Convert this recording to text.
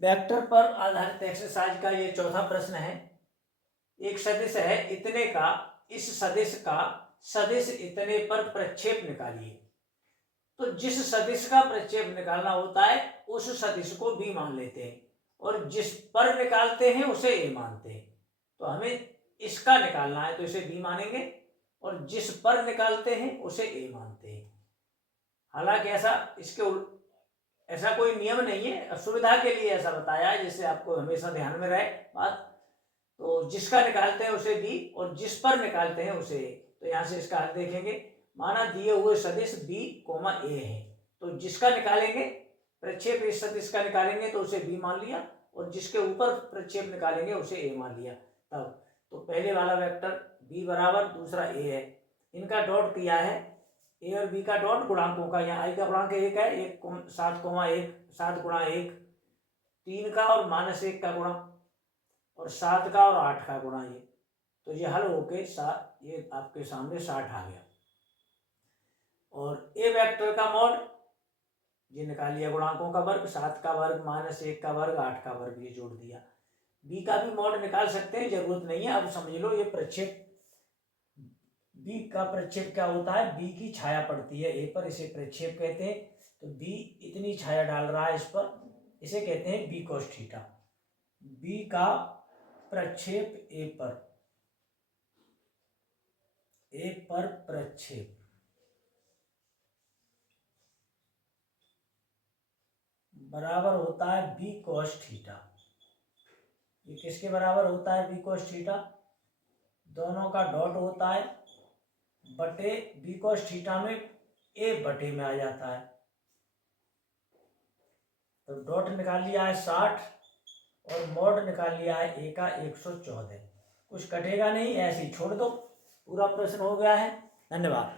Vector पर आधारित exercise का ये चौथा प्रश्न है। एक सदिश है इतने का, इस सदिश का सदिश इतने पर प्रक्षेप निकालिए। तो जिस सदिश का प्रक्षेप निकालना होता है उस सदिश को बी मान लेते हैं और जिस पर निकालते हैं उसे ए मानते हैं। तो हमें इसका निकालना है तो इसे बी मानेंगे और जिस पर निकालते हैं उसे ए मानते हैं। हालांकि ऐसा कोई नियम नहीं है, सुविधा के लिए ऐसा बताया है जिससे आपको हमेशा ध्यान में रहे बात। तो जिसका निकालते हैं उसे बी और जिस पर निकालते हैं उसे ए। तो यहाँ से इसका हल देखेंगे। माना दिए हुए सदिश बी कोमा ए है, तो जिसका निकालेंगे प्रक्षेप इस सदिश का निकालेंगे तो उसे बी मान लिया और जिसके ऊपर प्रक्षेप निकालेंगे उसे ए मान लिया। तब तो पहले वाला वेक्टर बी बराबर दूसरा ए है, इनका डॉट किया है। ए और बी का डॉट गुणांकों का, यहाँ आई का गुणांक 1 है, 7,1 7 गुणा 1 3 का और -1 का गुणा और 7 का और 8 का गुणा। ये तो ये हल होके ये आपके सामने 60 आ गया। और ए वेक्टर का मॉड ये निकाल लिया, गुणांकों का वर्ग 7 का वर्ग -1 का वर्ग 8 का वर्ग ये जोड़ दिया। बी का भी मॉड निकाल सकते हैं, जरूरत नहीं है। अब समझ लो ये प्रक्षेप बी का प्रक्षेप क्या होता है, बी की छाया पड़ती है ए पर, इसे प्रक्षेप कहते हैं। तो बी इतनी छाया डाल रहा है इस पर, इसे कहते हैं बी cos थीटा। बी का प्रक्षेप ए पर प्रक्षेप बराबर होता है बी cos थीटा। ये किसके बराबर होता है बी cos थीटा, दोनों का डॉट होता है बटे बी cos थीटा में ए बटे में आ जाता है। तो डॉट निकाल लिया है 60 और मॉड निकाल लिया है ए का 114। कुछ कटेगा नहीं, ऐसे ही छोड़ दो, पूरा प्रश्न हो गया है। धन्यवाद।